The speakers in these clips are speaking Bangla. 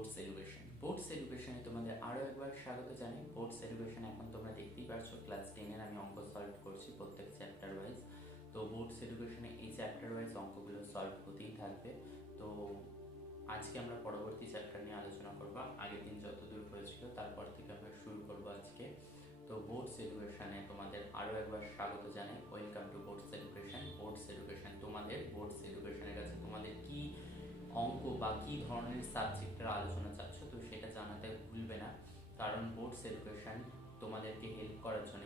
Boards education. বোর্ডস এডুকেশনে তোমাদের আরও একবার স্বাগত জানাই। বোর্ডস এডুকেশন এখন তোমরা দেখতেই পারছো ক্লাস 10-এর আমি অঙ্ক সলভ করছি প্রত্যেক চ্যাপ্টার ওয়াইজ। তো বোর্ডস এডুকেশনে এই চ্যাপ্টার ওয়াইজ অঙ্কগুলো সলভ হতেই থাকবে। তো আজকে আমরা পরবর্তী চ্যাপ্টার নিয়ে আলোচনা করব। আগের দিন যতদূর হয়েছিল তারপর থেকে আমরা শুরু করব আজকে। তো বোর্ডস এডুকেশনে তোমাদের আরও একবার স্বাগত জানাই। Welcome to boards education. Boards education তোমাদের বোর্ডস এডুকেশনের কাছে তোমাদের কি অঙ্ক বা কী ধরনের সাবজেক্টের আলোচনা চাচ্ছ তো সেটা জানাতে ভুলবে না, কারণ বোর্ডস এডুকেশন তোমাদেরকে হেল্প করার জন্য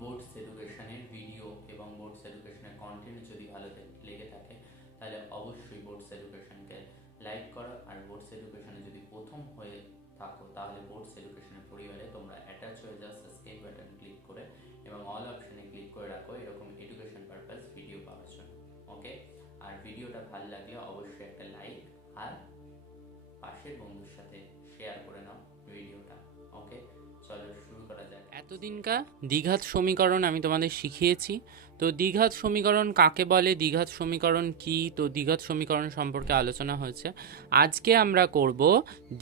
বোর্ডস এডুকেশনের ভিডিও এবং বোর্ডস এডুকেশনের কন্টেন্ট যদি ভালো লেগে থাকে তাহলে অবশ্যই বোর্ডস এডুকেশনকে লাইক করো। আর বোর্ডস এডুকেশনে যদি প্রথম হয়ে থাকো তাহলে বোর্ডস এডুকেশনের পরিবারে তোমরা অ্যাটাচ হয়ে যাও সাবস্ক্রাইব বাটন ক্লিক করে এবং অল অপশনে ক্লিক করে রাখো এরকম এডুকেশন পারপাস ভিডিও পাওয়ার জন্য। ওকে, আর ভিডিওটা ভালো লাগলে অবশ্যই একটা লাইক আর পাশের বন্ধুর সাথে শেয়ার করে নাও ভিডিওটা। ওকে, চলো শুরু করা যাক। এতদিনকার দ্বিঘাত সমীকরণ আমি তোমাদের শিখিয়েছি। তো দ্বিঘাত সমীকরণ কাকে বলে, দ্বিঘাত সমীকরণ কি, তো দ্বিঘাত সমীকরণ সম্পর্কে আলোচনা হয়েছে। আজকে আমরা করব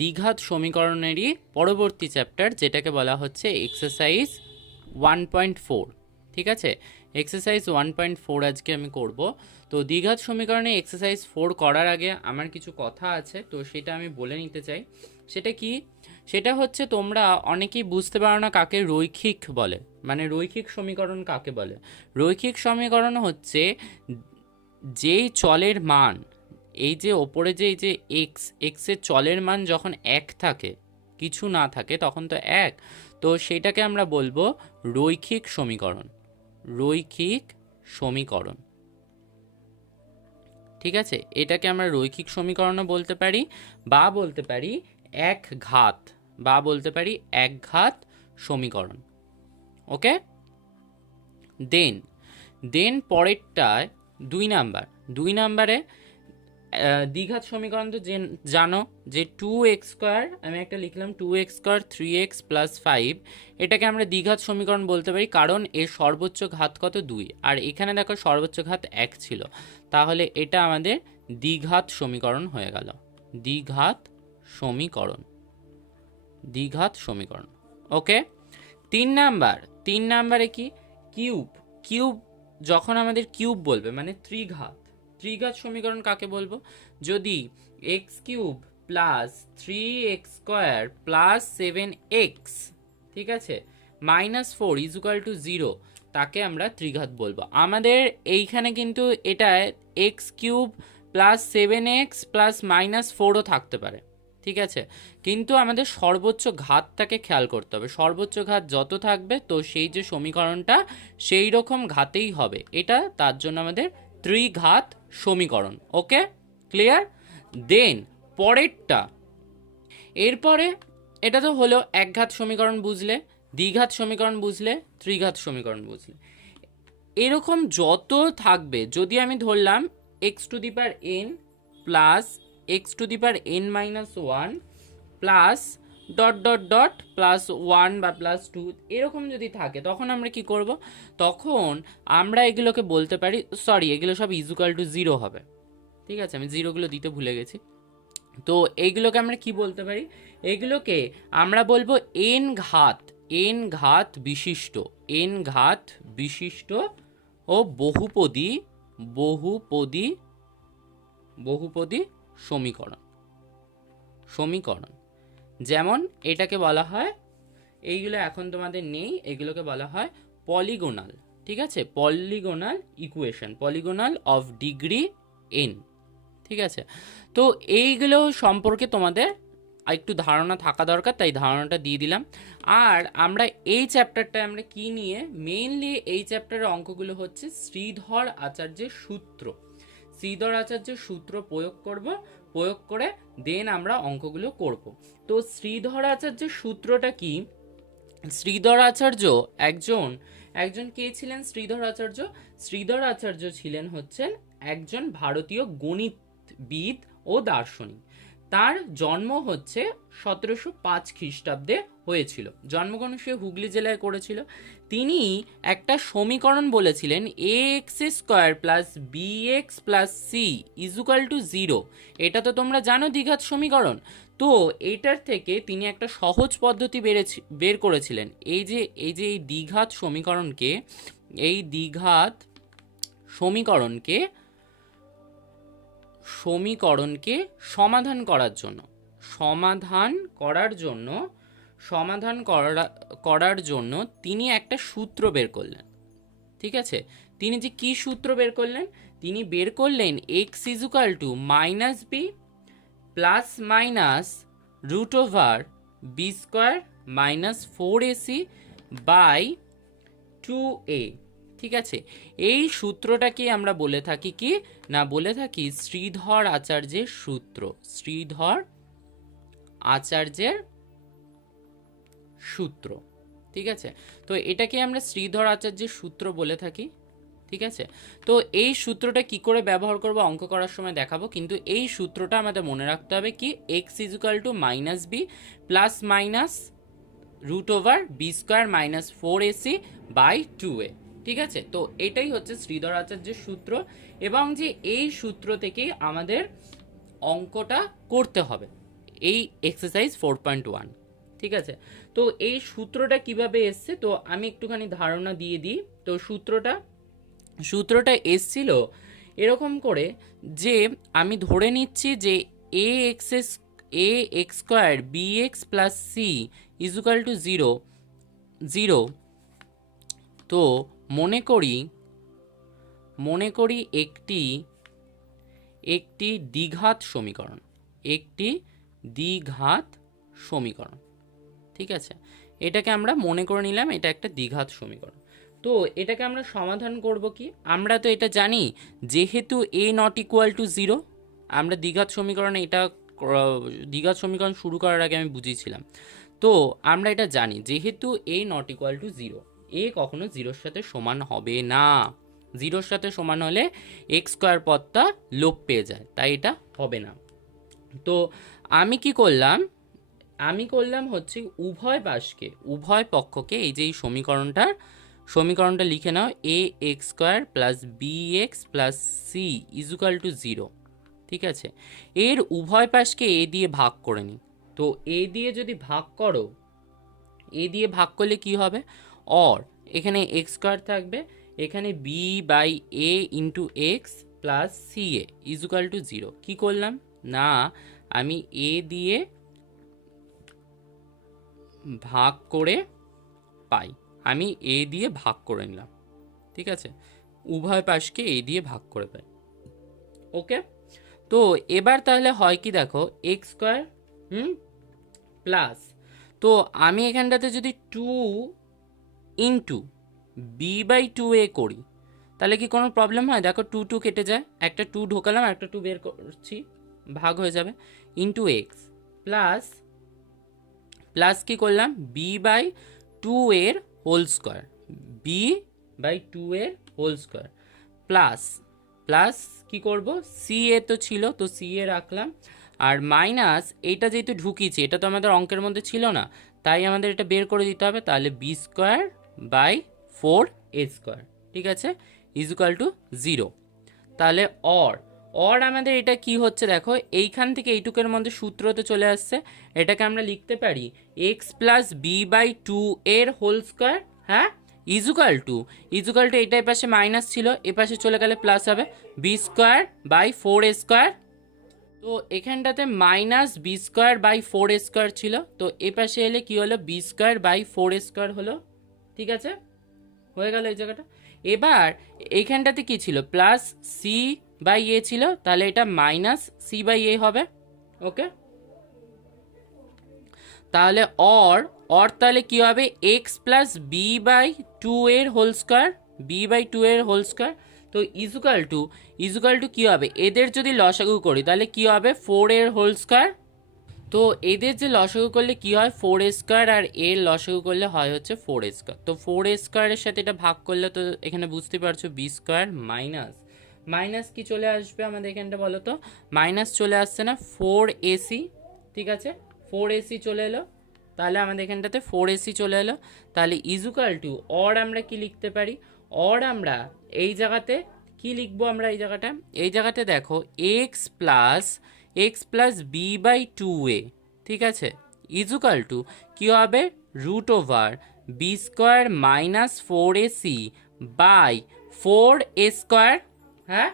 দ্বিঘাত সমীকরণেরই পরবর্তী চ্যাপ্টার, যেটাকে বলা হচ্ছে এক্সারসাইজ 1.4। ঠিক আছে, এক্সারসাইজ 1.4 আজকে আমি করব। তো দ্বিঘাত সমীকরণে এক্সারসাইজ 4 করার আগে আমার কিছু কথা আছে, তো সেটা আমি বলে নিতে চাই। সেটা কি? সেটা হচ্ছে তোমরা অনেকেই বুঝতে পারো না কাকে রৈখিক বলে, মানে রৈখিক সমীকরণ কাকে বলে। রৈখিক সমীকরণ হচ্ছে যেই চলের মান, এই যে ওপরে যে এই যে এক্সের চলের মান যখন 1 থাকে, কিছু না থাকে তখন তো 1, তো সেটাকে আমরা বলবো রৈখিক সমীকরণ। রৈখিক সমীকরণ, ঠিক আছে, এটাকে আমরা রৈখিক সমীকরণও বলতে পারি, বা বলতে পারি একঘাত, বা বলতে পারি একঘাত সমীকরণ। ওকে, দেন পরেরটায় 2 নাম্বারে দ্বিঘাত সমীকরণ তো জানো যে 2x², আমি একটা লিখলাম 2x² 3x + 5, এটাকে আমরা দ্বিঘাত সমীকরণ বলতে পারি কারণ এর সর্বোচ্চ ঘাত কত 2, আর এখানে দেখো সর্বোচ্চ ঘাত 1 ছিল, তাহলে এটা আমাদের দ্বিঘাত সমীকরণ হয়ে গেল। দ্বিঘাত সমীকরণ। ওকে, 3 নাম্বারে কি? কিউব যখন আমাদের কিউব বলবে মানে ত্রিঘাত সমীকরণ কাকে বলবো? যদি x³ + 3x² + 7x, ঠিক আছে, -4 = 0, তাকে আমরা ত্রিঘাত বলবো। আমাদের এইখানে কিন্তু এটা x³ + 7x + -4ও থাকতে পারে, ঠিক আছে, কিন্তু আমাদের সর্বোচ্চ ঘাতটাকে খেয়াল করতে হবে। সর্বোচ্চ ঘাত যত থাকবে তো সেই যে সমীকরণটা সেই রকম ঘাতেই হবে, এটা তার জন্য আমাদের ত্রিঘাত সমীকরণ। ওকে, ক্লিয়ার? দেন পরেরটা, এরপরে এটা তো হলো একঘাত সমীকরণ বুঝলে, দ্বিঘাত সমীকরণ বুঝলে, ত্রিঘাত সমীকরণ বুঝলে, এরকম যত থাকবে, যদি আমি ধরলাম x⁴n + x⁴n-1 প্লাস ... +1 বা +2 এরকম যদি থাকে, তখন আমরা কি করব? তখন আমরা এগুলোকে বলতে পারি, সরি, এগুলো সব = 0 হবে, ঠিক আছে, আমি জিরোগুলো দিতে ভুলে গেছি। তো এইগুলোকে আমরা কি বলতে পারি? এগুলোকে আমরা বলবো n ঘাত বিশিষ্ট ও বহুপদী সমীকরণ। যেমন এটাকে বলা হয়, এইগুলো এখন তোমাদের নেই, এগুলোকে বলা হয় পলিগোনাল, ঠিক আছে, polygonal equation, polygonal of degree n, ঠিক আছে। তো এইগুলো সম্পর্কে তোমাদের একটু ধারণা থাকা দরকার, তাই ধারণাটা দিয়ে দিলাম। আর আমরা এই চ্যাপ্টারটায় আমরা কি নিয়ে, মেইনলি এই চ্যাপ্টারের অঙ্কগুলো হচ্ছে শ্রীধর আচার্যের সূত্র প্রয়োগ করে দেন আমরা অঙ্কগুলো করব। তো শ্রীধর আচার্যের সূত্রটা কি? শ্রীধর আচার্য একজন কে ছিলেন? শ্রীধর আচার্য ছিলেন হচ্ছেন একজন ভারতীয় গণিতবিদ ও দার্শনিক। তার জন্ম হচ্ছে 1705 খ্রিস্টাব্দে হয়েছিল, জন্মগ্রহণ সে হুগলি জেলায় করেছিল। তিনি একটা সমীকরণ বলেছিলেন A X square plus B X plus C equal to 0। এটা তো তোমরা জানো দ্বিঘাত সমীকরণ। তো এটার থেকে তিনি একটা সহজ পদ্ধতি বের করেছিলেন। এই দ্বিঘাত সমীকরণকে সমাধান করার জন্য তিনি একটা সূত্র বের করলেন। ঠিক আছে, তিনি যে কি সূত্র বের করলেন? তিনি বের করলেন x equal to minus b plus minus root over B square minus 4ac by 2a। ঠিক আছে, এই সূত্রটাকে আমরা বলে থাকি কি না, বলে থাকি শ্রীধর আচার্যের সূত্র। ঠিক আছে, তো এটাকে আমরা শ্রীধর আচার্যের সূত্র বলে থাকি। ঠিক আছে, তো এই সূত্রটা কি করে ব্যবহার করব অঙ্ক করার সময় দেখাবো, কিন্তু এই সূত্রটা আমাদের মনে রাখতে হবে কি x equal to minus b plus minus root over B square minus 4ac by 2a। ঠিক আছে, তো এটাই হচ্ছে শ্রীধর আচার্যের সূত্র, এবং যে এই সূত্র থেকেই আমাদের অঙ্কটা করতে হবে, এই এক্সারসাইজ 4.1। ঠিক আছে, তো এই সূত্রটা কিভাবে এসছে তো আমি একটুখানি ধারণা দিয়ে দিই। তো সূত্রটা এসছিল এরকম করে যে আমি ধরে নিচ্ছি যে A X square B X plus C equal to 0। তো মনে করি একটি দ্বিঘাত সমীকরণ। ঠিক আছে, এটাকে আমরা মনে করে নিলাম এটা একটা দ্বিঘাত সমীকরণ। তো এটাকে আমরা সমাধান করব কি, আমরা তো এটা জানি যেহেতু এ নট ইকুয়াল টু 0, আমরা দ্বিঘাত সমীকরণ শুরু করার আগে আমি বুঝিয়েছিলাম। তো আমরা এটা জানি যেহেতু এ নট ইকুয়াল টু 0, এ কখনো 0-র সাথে সমান হবে না। 0-র সাথে সমান হলে এক্স স্কোয়ার পদটা লোপ পেয়ে যায়, তাই এটা হবে না। তো আমি কি করলাম হচ্ছে উভয় পক্ষকে এই যে এই সমীকরণটা লিখে নাও A X square plus B X plus C equal to 0। ঠিক আছে, এর উভয় পাশকে এ দিয়ে ভাগ করে নিই। তো এ দিয়ে যদি ভাগ করলে কি হবে, অর এখানে এক্স স্কোয়ার থাকবে, এখানে b by a into x plus c a equal to 0। কি করলাম না, আমি এ দিয়ে ভাগ করে পাই, আমি এ দিয়ে ভাগ করে নিলাম। ঠিক আছে, উভয় পাশকে এ দিয়ে ভাগ করে পাই। ওকে, তো এবার তাহলে হয় কি দেখো এক্স স্কোয়ার প্লাস, তো আমি এখানটাতে যদি 2 ইন্টু বি বাই 2a করি তাহলে কি কোনো প্রবলেম হয়? দেখো 2 কেটে যায়, একটা 2 ঢোকালাম, একটা 2 বের করছি, ভাগ হয়ে যাবে, ইন্টু এক্স প্লাস কি করলাম বি বাই 2 এর হোল স্কোয়ার প্লাস কি করব সি এ তো ছিল, তো সি এ রাখলাম, আর মাইনাস এইটা যেহেতু ঢুকিয়েছি, এটা তো আমাদের অঙ্কের মধ্যে ছিল না, তাই আমাদের এটা বের করে দিতে হবে। তাহলে B square by 4a square, ঠিক আছে, ইজুকাল টু 0। তাহলে অর আমাদের এটা কি হচ্ছে দেখো, এইখান থেকে এইটুকের মধ্যে সূত্রতে চলে আসছে, এটাকে আমরা লিখতে পারি এক্স প্লাস বি বাই 2 এর হোল স্কোয়ার, হ্যাঁ, ইজুকাল টু এইটা এপাশে মাইনাস ছিল, এপাশে চলে গেলে প্লাস হবে B square by 4a square. তো এখানটাতে minus b square by 4a square ছিল, তো এপাশে এলে কি হলো B square by 4a square হলো। ঠিক আছে, হয়ে গেল এই জায়গাটা। এবার এইখানটাতে কি ছিল, প্লাস সি বাই এ ছিল, তাহলে এটা মাইনাস সি বাই এ হবে। ওকে, তাহলে অর তাহলে কি হবে এক্স প্লাস বি বাই 2 এর হোল স্কোয়ার, তো ইজুকাল টু কি হবে, এদের যদি লসাগু করি তাহলে কি হবে 4 এর হোল স্কোয়ার। তো এদের যে লসাগু করলে কি হয় 4a স্কোয়ার, আর এর লসাগু করলে হয় হচ্ছে 4a স্কোয়ার। তো 4a স্কোয়ারের সাথে এটা ভাগ করলে তো এখানে বুঝতে পারছো বি স্কোয়ার মাইনাস মাইনাস কি চলে আসবে আমাদের এখানটা বলো তো, মাইনাস চলে আসছে না 4ac, ঠিক আছে 4ac চলে এলো, তাহলে আমাদের এখানটাতে 4ac চলে এলো, তাহলে ইজুকাল টু অর আমরা কি লিখতে পারি, অর আমরা এই জায়গাতে কি লিখবো, আমরা এই জায়গাতে দেখো x বি বাই 2a, ঠিক আছে, ইজুকাল টু কী হবে, root over B square minus 4ac by 4a square, হ্যাঁ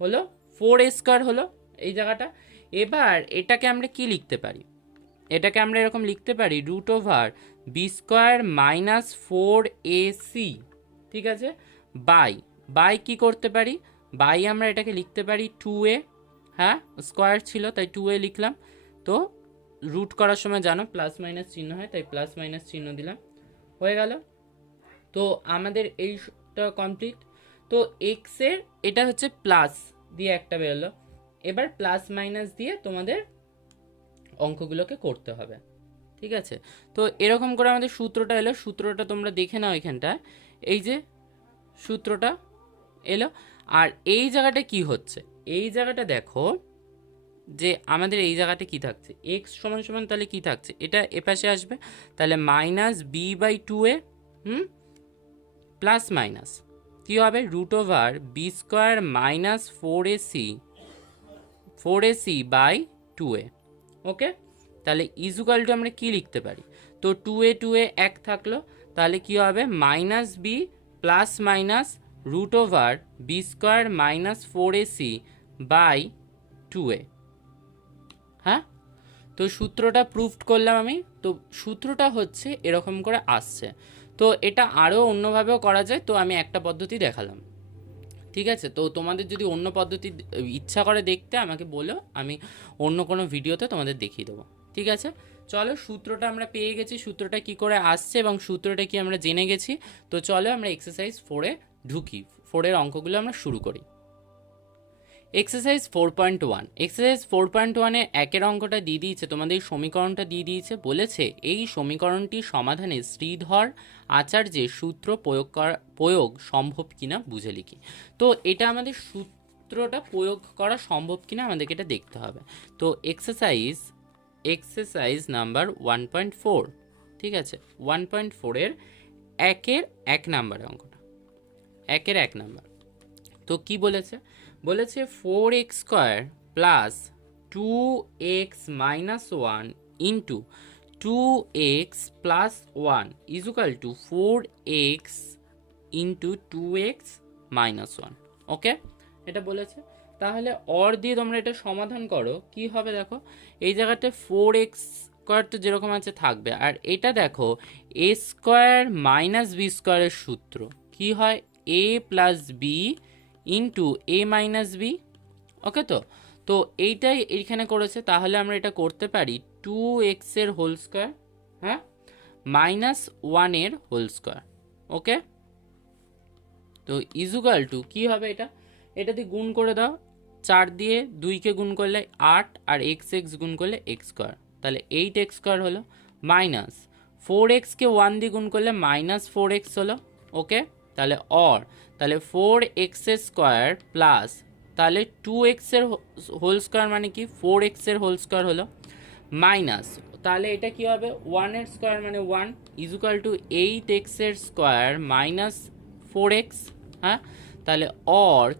হলো 4a স্কোয়ার হলো এই জায়গাটা। এবার এটাকে আমরা কি লিখতে পারি, এটাকে আমরা এরকম লিখতে পারি root over B square minus 4ac, ঠিক আছে, বাই কি করতে পারি, বাই আমরা এটাকে লিখতে পারি 2a, হ্যাঁ স্কোয়ার ছিল তাই 2a লিখলাম, তো রুট করার সময় জানো প্লাস মাইনাস চিহ্ন হয়, তাই প্লাস মাইনাস চিহ্ন দিলাম, হয়ে গেল। তো আমাদের এইটা কমপ্লিট। তো এক্স এর এটা হচ্ছে প্লাস দিয়ে একটা বেরোলো, এবার প্লাস মাইনাস দিয়ে তোমাদের অঙ্কগুলোকে করতে হবে, ঠিক আছে। তো এরকম করে আমাদের সূত্রটা এলো, সূত্রটা তোমরা দেখে নাও এখানটা, এই যে সূত্রটা এলো। আর এই জায়গাটা কি হচ্ছে, এই জায়গাটা দেখো যে আমাদের এই জায়গাটা কি থাকছে, এক্স সমান সমান তাহলে কি থাকছে, এটা এপাশে আসবে, তাহলে minus B by 2a plus minus কী হবে, root over B square minus 4ac by 2a, okay. তাহলে ইজুকাল টু আমরা কি লিখতে পারি, তো 2a এক থাকলো, তাহলে কি হবে minus b plus minus root over B square minus 4ac by 2a, হ্যাঁ। তো সূত্রটা প্রুফড করলাম আমি, তো সূত্রটা হচ্ছে এরকম করে আসছে। তো এটা আরও অন্যভাবেও করা যায়, তো আমি একটা পদ্ধতি দেখালাম, ঠিক আছে। তো তোমাদের যদি অন্য পদ্ধতি ইচ্ছা করে দেখতে আমাকে বলো, আমি অন্য কোনো ভিডিওতে তোমাদের দেখিয়ে দেবো, ঠিক আছে। চলো সূত্রটা আমরা পেয়ে গেছি, সূত্রটা কি করে আসছে এবং সূত্রটা কি আমরা জেনে গেছি। তো চলো আমরা এক্সারসাইজ 4-এ ঢুকি, 4-এর অঙ্কগুলো আমরা শুরু করি। এক্সারসাইজ 4.1, এক্সারসাইজ 4.1-এর একের অঙ্কটা দিয়ে দিয়েছে, তোমাদের এই সমীকরণটা দিয়ে দিয়েছে, বলেছে এই সমীকরণটি সমাধানে শ্রীধর আচার্যের সূত্র প্রয়োগ সম্ভব কিনা বুঝে লিখি। তো এটা আমাদের সূত্রটা প্রয়োগ করা সম্ভব কিনা আমাদেরকে এটা দেখতে হবে। তো এক্সারসাইজ নাম্বার 1.4, ঠিক আছে, 1.4-এর একের 1 নাম্বারের অঙ্কটা, একের 1 নাম্বার। তো কি বলেছে, বলেছে 4x square plus 2x minus 1 into 2x plus 1 equal to 4x into 2x minus 1, okay এটা বলেছে। তাহলে অর দিয়ে তোমরা এটা সমাধান করো, কি হবে দেখো, এই জায়গাতে 4x স্কোয়ার তো যেরকম আছে থাকবে, আর এটা দেখো a স্কোয়ার মাইনাস বি স্কোয়ারের সূত্র কি হয়, a plus B into A minus B, okay. তো এইটাই এইখানে করেছে, তাহলে আমরা এটা করতে পারি 2x এর হোল স্কোয়ার, হ্যাঁ মাইনাস 1 এর হোল স্কোয়ার, ওকে। তো ইজুকাল টু কী হবে, এটা দিয়ে গুণ করে দাও, 4 দিয়ে 2কে গুণ করলে 8 আর x গুণ করলে x স্কোয়ার, তাহলে 8x স্কোয়ার হলো, মাইনাস 4xকে 1 দিয়ে গুণ করলে মাইনাস 4x হলো, ওকে। তাহলে তাহলে 4x স্কোয়ার প্লাস, তাহলে 2x এর হোল স্কোয়ার মানে কি 4x এর হোল স্কোয়ার হলো, মাইনাস, তাহলে এটা কি হবে 1 এর স্কোয়ার মানে 1 ইজুকাল টু 8x এর স্কোয়ার মাইনাস 4x, হ্যাঁ। তাহলে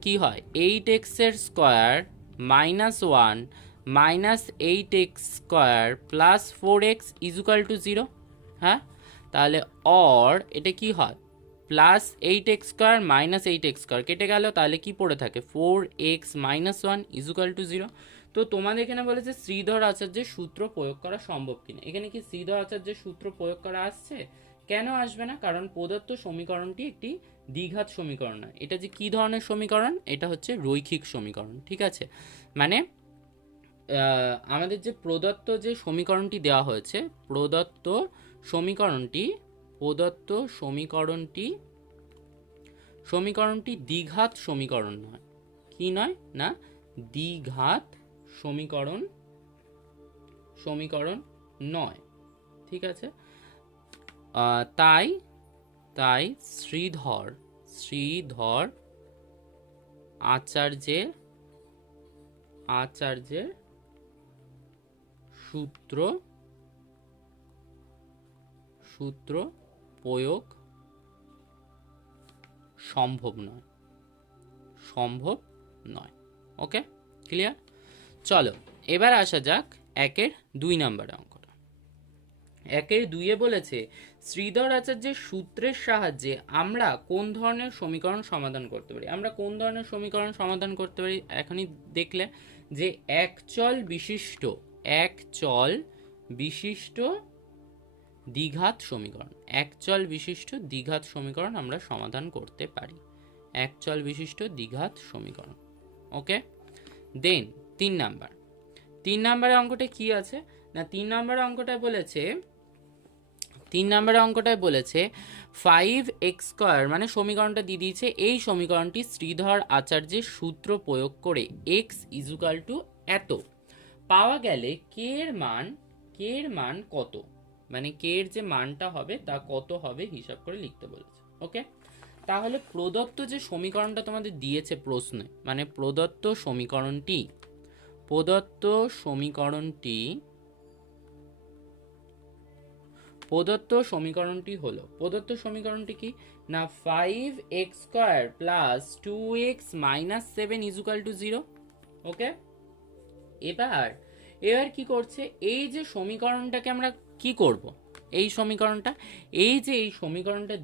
কি হয় 8x এর square minus 1 minus 8x square plus 4x equal to 0, হ্যাঁ। তাহলে এটা কি হয় plus 8x square minus 8x square কেটে গেল, তাহলে কি পড়ে থাকে 4x মাইনাস 1 ইজুকাল টু 0। তো তোমাদের এখানে বলেছে শ্রীধর আচার্যের সূত্র প্রয়োগ করা সম্ভব কিনা, এখানে কি শ্রীধর আচার্যের সূত্র প্রয়োগ করা আসছে, কেন আসবে না, কারণ প্রদত্ত সমীকরণটি একটি দ্বিঘাত সমীকরণ নয়। এটা যে কি ধরনের সমীকরণ, এটা হচ্ছে রৈখিক সমীকরণ, ঠিক আছে। মানে আমাদের যে প্রদত্ত যে সমীকরণটি দেওয়া হয়েছে, প্রদত্ত সমীকরণটি দ্বিঘাত সমীকরণ নয়, কি নয় না দ্বিঘাত সমীকরণ নয়, ঠিক আছে। তাই শ্রীধর আচার্যের আচার্যের সূত্র সূত্র প্রয়োগ সম্ভব নয়, সম্ভব নয়। ওকে, ক্লিয়ার? চলো এবার আসা যাক 1-2 নম্বরের অঙ্কটা। 1-2 বলেছে শ্রীধর আচার্যের সূত্রের সাহায্যে আমরা কোন ধরনের সমীকরণ সমাধান করতে পারি। আমরা কোন ধরনের সমীকরণ সমাধান করতে পারি এখনই দেখলে, যে একচল বিশিষ্ট দ্বিঘাত সমীকরণ, একচল বিশিষ্ট দ্বিঘাত সমীকরণ আমরা সমাধান করতে পারি, একচল বিশিষ্ট দ্বিঘাত সমীকরণ। ওকে, দেন 3 নম্বরের অঙ্কটা কি আছে না, 3 নম্বরের অঙ্কটায় বলেছে 5x² মানে সমীকরণটা দিয়ে দিয়েছে, এই সমীকরণটি শ্রীধর আচার্যের সূত্র প্রয়োগ করে x এত পাওয়া গেলে কে এর মান কত, মানে কে এর যে মানটা হবে তা কত হবে হিসাব করে লিখতে বলেছে। ওকে, তাহলে প্রদত্ত যে সমীকরণটা তোমাদের দিয়েছে প্রশ্নে, মানে প্রদত্ত সমীকরণটি হলো, প্রদত্ত সমীকরণটি কি না 5x² প্লাস 2x মাইনাস 7 0। ওকে, এবার কি করছে, এই যে সমীকরণটাকে আমরা কি করব, এই সমীকরণটা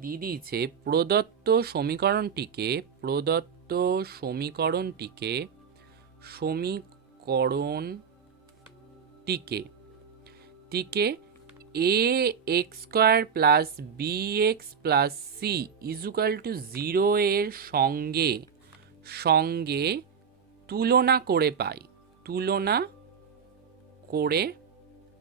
দিয়ে দিয়েছে, প্রদত্ত সমীকরণটিকে ax² plus bx plus c = 0 এর সঙ্গে তুলনা করে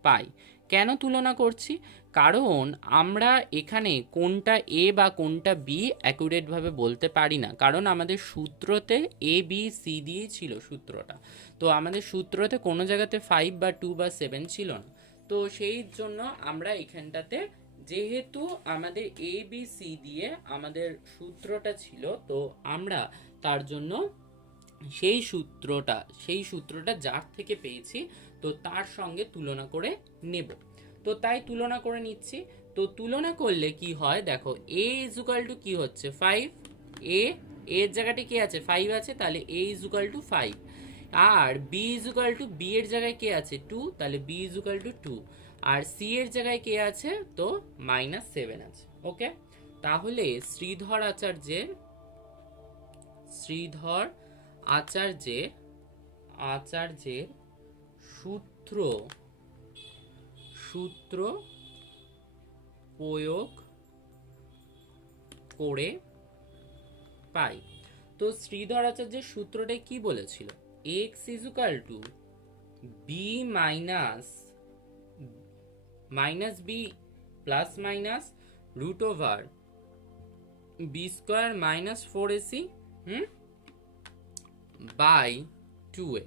পাই। কেন তুলনা করছি, কারণ আমরা এখানে কোনটা a বা কোনটা b অ্যাকুরেট ভাবে বলতে পারি না, কারণ আমাদের সূত্রতে a b c দিয়েই ছিল সূত্রটা, তো আমাদের সূত্রতে কোনো জায়গাতে 5 বা 2 বা 7 ছিল না। তো সেই জন্য আমরা এখানটাতে, যেহেতু আমাদের a b c দিয়ে আমাদের সূত্রটা ছিল, তো আমরা তার জন্য সেই সূত্রটা যার থেকে পেয়েছি তো তার সঙ্গে তুলনা করে নেব। তো তাই তুলনা করে নিচ্ছি। তো তুলনা করলে কি হয় দেখো, a = কি হচ্ছে 5, এর জায়গাতে কি আছে 5 আছে, তাহলে a = 5, আর b এর জায়গায় কে আছে 2, তাহলে b = 2, আর c এর জায়গায় কে আছে তো -7 আছে। ওকে, তাহলে শ্রীধর আচার্যের সূত্র প্রয়োগ করে পাই। তো শ্রীধর আচার্যের সূত্রটা কি বলেছিল, x = b minus b plus minus √ b² minus 4ac by 2a,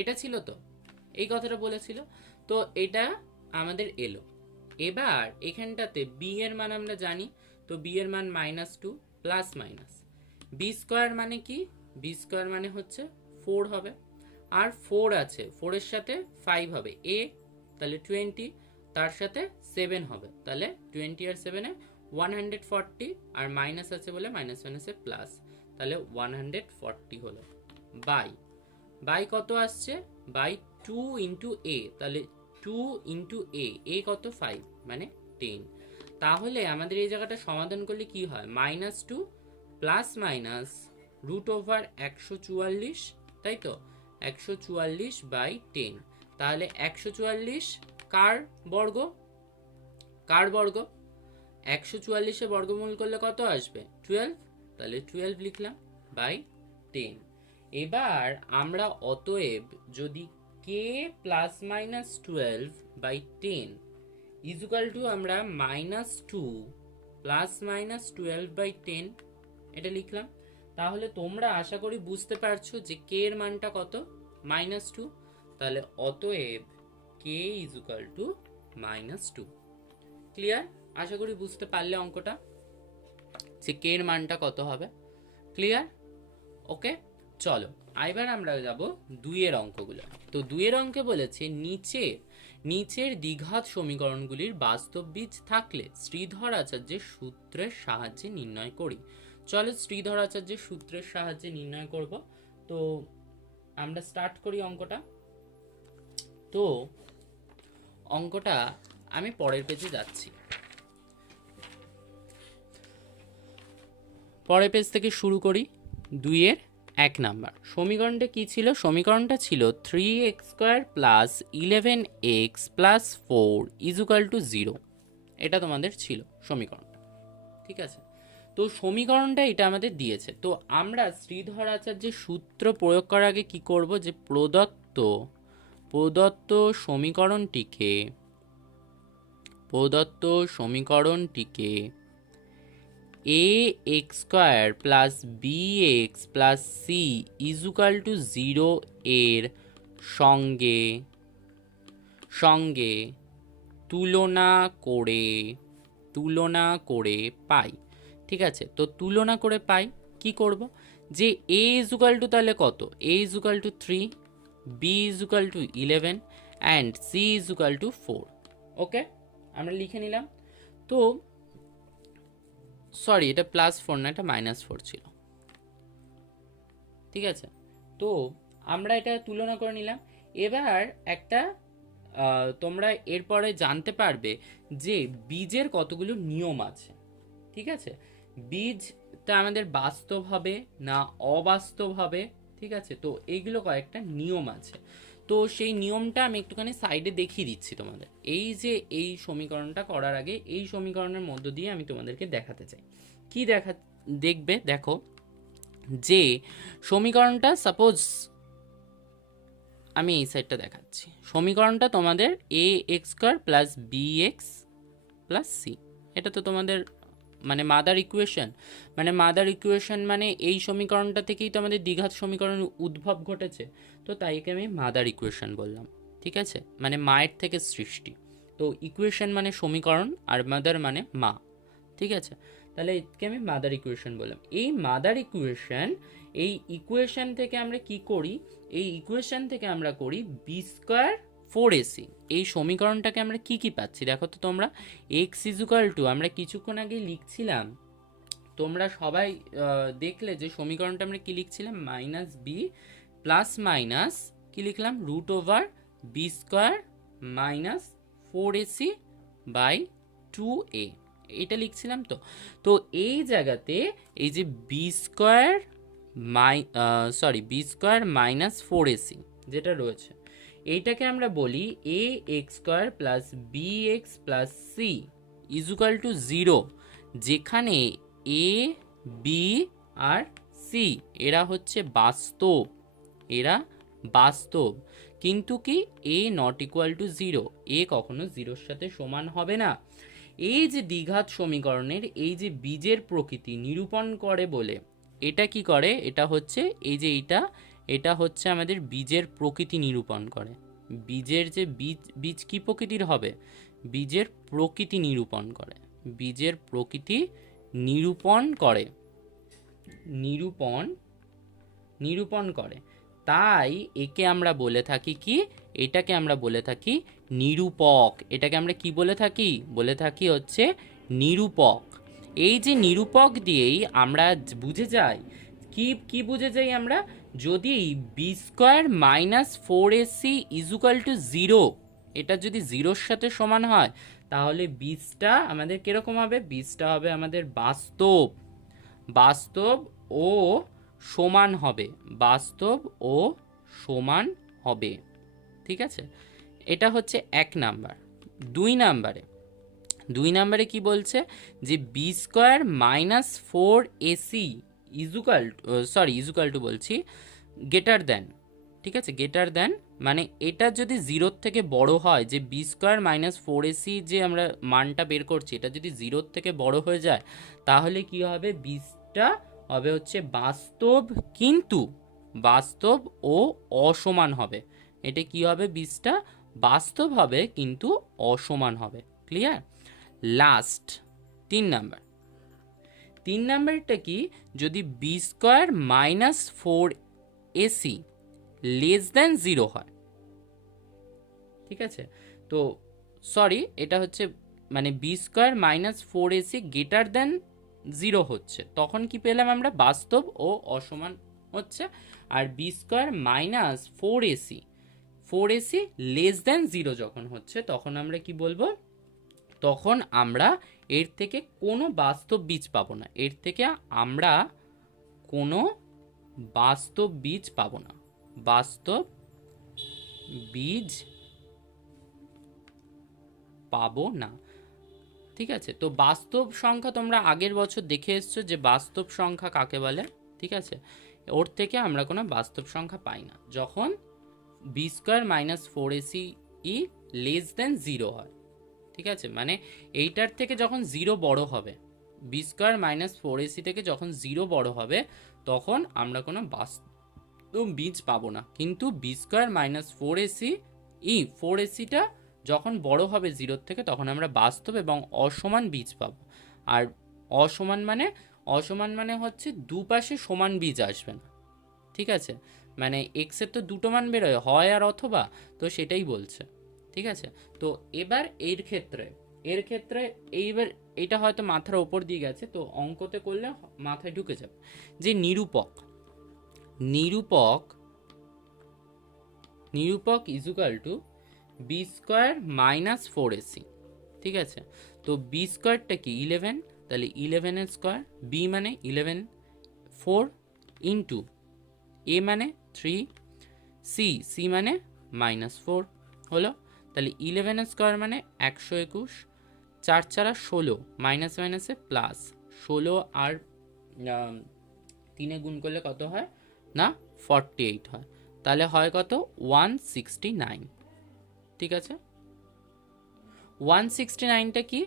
এটা ছিল, তো এই কথাটা বলেছিল। তো এটা আমাদের এলো। এবার এখানটাতে b এর মান আমরা জানি, তো b এর মান -2 প্লাস মাইনাস b² মানে কি, b² মানে হচ্ছে 4 হবে, আর 4 আছে, 4 এর সাথে 5 হবে a, তাহলে 20, তার সাথে 7 হবে, তাহলে 20 আর 7 এ 140, আর মাইনাস আছে বলে মাইনাস মাইনাসে প্লাস, তাহলে 140 হলো বাই কত আসছে, বাই 2 × a, তাহলে 2 × a কত 5 মানে 10। তাহলে আমাদের এই জায়গাটা সমাধান করলে কি হয়, -2 প্লাস মাইনাস √144, তাই তো 144/10, তাহলে 144 কার বর্গ 144 এর বর্গমূল করলে কত আসবে 12, তাহলে 12 লিখলাম বাই 10। এবার আমরা অতএব যদি k প্লাস মাইনাস 12/10 = আমরা -2 প্লাস মাইনাস 12/10 এটা লিখলাম, তাহলে তোমরা আশা করি বুঝতে পারছো যে k এর মানটা কত -2, তাহলে অতএব k = -2। ক্লিয়ার? আশা করি বুঝতে পারলে অঙ্কটা, যে k এর মানটা কত হবে। ক্লিয়ার? ওকে, চলো এবার আমরা যাব দুইয়ের অঙ্কগুলো। তো দুইয়ের অঙ্কে বলেছে নিচের দ্বিঘাত সমীকরণগুলির বাস্তব বীজ থাকলে শ্রীধর আচার্যের সূত্রের সাহায্যে নির্ণয় করি। চলো শ্রীধর আচার্যের সূত্রের সাহায্যে নির্ণয় করব। তো আমরা স্টার্ট করি অঙ্কটা। তো অঙ্কটা আমি পরের পেজে যাচ্ছি, পরের পেজ থেকে শুরু করি। 2-1 নাম্বার সমীকরণটা কি ছিল? সমীকরণটা ছিল 3x² + 11x + 4 = 0। এটা তোমাদের ছিল সমীকরণটা, ঠিক আছে? তো সমীকরণটা এটা আমাদের দিয়েছে। তো আমরা শ্রীধর আচার্যের সূত্র প্রয়োগ করার আগে কি করব, যে প্রদত্ত সমীকরণটিকে ax² + bx + c = 0 এর সঙ্গে তুলনা করে পাই, ঠিক আছে? তো তুলনা করে পাই কি করব, যে a = তাহলে কত, a = 3, b = 11 and c = 4। ওকে, আমরা লিখে নিলাম। তো সরি, এটা +4 না, এটা -4 ছিল, ঠিক আছে? তো আমরা এটা তুলনা করে নিলাম। এবার একটা তোমরা এরপরে জানতে পারবে যে বীজের কতগুলো নিয়ম আছে, ঠিক আছে? বীজটা আমাদের বাস্তব হবে না অবাস্তব হবে, ঠিক আছে? তো এইগুলো কয়েকটা নিয়ম আছে। তো সেই নিয়মটা আমি একটুখানি সাইডে দেখিয়ে দিচ্ছি তোমাদের। এই সমীকরণটা করার আগে এই সমীকরণের মধ্য দিয়ে আমি তোমাদেরকে দেখাতে চাই। কি দেখবে, দেখো যে সমীকরণটা, সাপোজ আমি এই সাইডটা দেখাচ্ছি, সমীকরণটা তোমাদের ax² + bx + c, এটা তো তোমাদের মানে মাদার ইকুয়েশন, মানে এই সমীকরণটা থেকেই তো আমাদের দ্বিঘাত সমীকরণ উদ্ভব ঘটেছে। তো তাই একে আমি মাদার ইকুয়েশন বললাম, ঠিক আছে? মানে মায়ের থেকে সৃষ্টি। তো ইকুয়েশন মানে সমীকরণ, আর মাদার মানে মা, ঠিক আছে? তাহলে একে আমি মাদার ইকুয়েশন বললাম। এই মাদার ইকুয়েশন থেকে আমরা কি করি, এই ইকুয়েশন থেকে আমরা করি b² 4ac। এই সমীকরণটাকে আমরা কি পাচ্ছি দেখো তো তোমরা। x = আমরা কিছুক্ষণ আগে লিখছিলাম, তোমরা সবাই দেখলে যে সমীকরণটা আমরা কি লিখছিলাম, -b ± কি লিখলাম, √b² - 4ac/2a, এটা লিখছিলাম। তো এই জায়গাতে এই যে b² - 4ac যেটা রয়েছে, এইটাকে আমরা বলি ax² + bx + c = 0, যেখানে a, b আর c এরা হচ্ছে বাস্তব, কিন্তু কি a ≠ 0, a কখনো 0-র সাথে সমান হবে না। এই যে দ্বিঘাত সমীকরণের এই যে বীজের প্রকৃতি নিরূপণ করে বলে, এটা কি করে, এটা হচ্ছে এই যে এটা হচ্ছে আমাদের বীজের প্রকৃতি নিরূপণ করে। বীজের যে বীজ কি প্রকৃতির হবে, বীজের প্রকৃতি নিরূপণ করে। তাই একে আমরা বলে থাকি কি, এটাকে আমরা বলে থাকি নিরূপক। এটাকে আমরা কি বলে থাকি হচ্ছে নিরূপক। এই যে নিরূপক দিয়েই আমরা বুঝে যাই কি বুঝে যাই আমরা, যদি b² - 4ac = 0, এটা যদি 0-র সাথে সমান হয়, তাহলে বীজটা আমাদের কিরকম হবে, বীজটা হবে আমাদের বাস্তব ও সমান হবে, ঠিক আছে? এটা হচ্ছে 1 নাম্বার। 2 নাম্বারে কি বলছে, যে b² - 4ac গ্রেটার দেন, ঠিক আছে? গ্রেটার দেন মানে এটা যদি 0-র থেকে বড় হয়, যে b² - 4ac যে আমরা মানটা বের করছি, এটা যদি 0-র থেকে বড় হয়ে যায়, তাহলে কি হবে, বীজটা হবে হচ্ছে বাস্তব ও অসমান হবে। এটা কি হবে, বীজটা বাস্তব হবে কিন্তু অসমান হবে। ক্লিয়ার? লাস্ট 3 3 নাম্বারটা কি, যদি b square minus 4ac less than 0 হয়, ঠিক আছে। তো সরি, এটা হচ্ছে মানে b square minus 4ac greater than 0 হচ্ছে, তখন কি পেলাম আমরা, বাস্তব ও অসমান হচ্ছে। আর B square minus 4ac less than 0 যখন হচ্ছে, তখন আমরা কি বলবো, তখন আমরা এর থেকে কোনো বাস্তব বীজ পাবো না, এর থেকে আমরা কোনো বাস্তব বীজ পাবো না, বাস্তব বীজ পাবো না, ঠিক আছে। তো বাস্তব সংখ্যা তোমরা আগের বছর দেখে এসছো যে বাস্তব সংখ্যা কাকে বলে, ঠিক আছে। ওর থেকে আমরা কোনো বাস্তব সংখ্যা পাই না যখন b square minus 4ac less than 0 হয়, ঠিক আছে। মানে এইটার থেকে যখন 0 বড় হবে, বি স্কোয়ার মাইনাস 4ac থেকে যখন 0 বড় হবে, তখন আমরা কোনো বাস্তব বীজ পাবো না। কিন্তু বি স্কোয়ার মাইনাস 4ac যখন বড় হবে 0 থেকে, তখন আমরা বাস্তব এবং অসমান বীজ পাবো। আর অসমান মানে হচ্ছে দুপাশে সমান বীজ আসবে না, ঠিক আছে। মানে এক্সের তো দুটো মান বেরোয়, হয় আর অথবা, তো সেটাই বলছে, ঠিক আছে। তো এবার এর ক্ষেত্রে এইবার এটা হয়তো মাথার ওপর দিয়ে গেছে, তো অঙ্কতে করলে মাথায় ঢুকে যাবে যে নিরূপক equal to B square minus 4ac, ঠিক আছে। তো বি স্কোয়ারটা কি 11, তাহলে 11 স্কোয়ার, বি মানে 11, 4 ইন্টু এ মানে 3, সি মানে -4 হলো। তাহলে 11 স্কোয়ার মানে 121, 4 4 16, মাইনাস মাইনাসে প্লাস 16, আর 3 গুণ করলে কত হয় না 48 হয়। তাহলে হয় কত 169, ঠিক আছে। 169টা কি,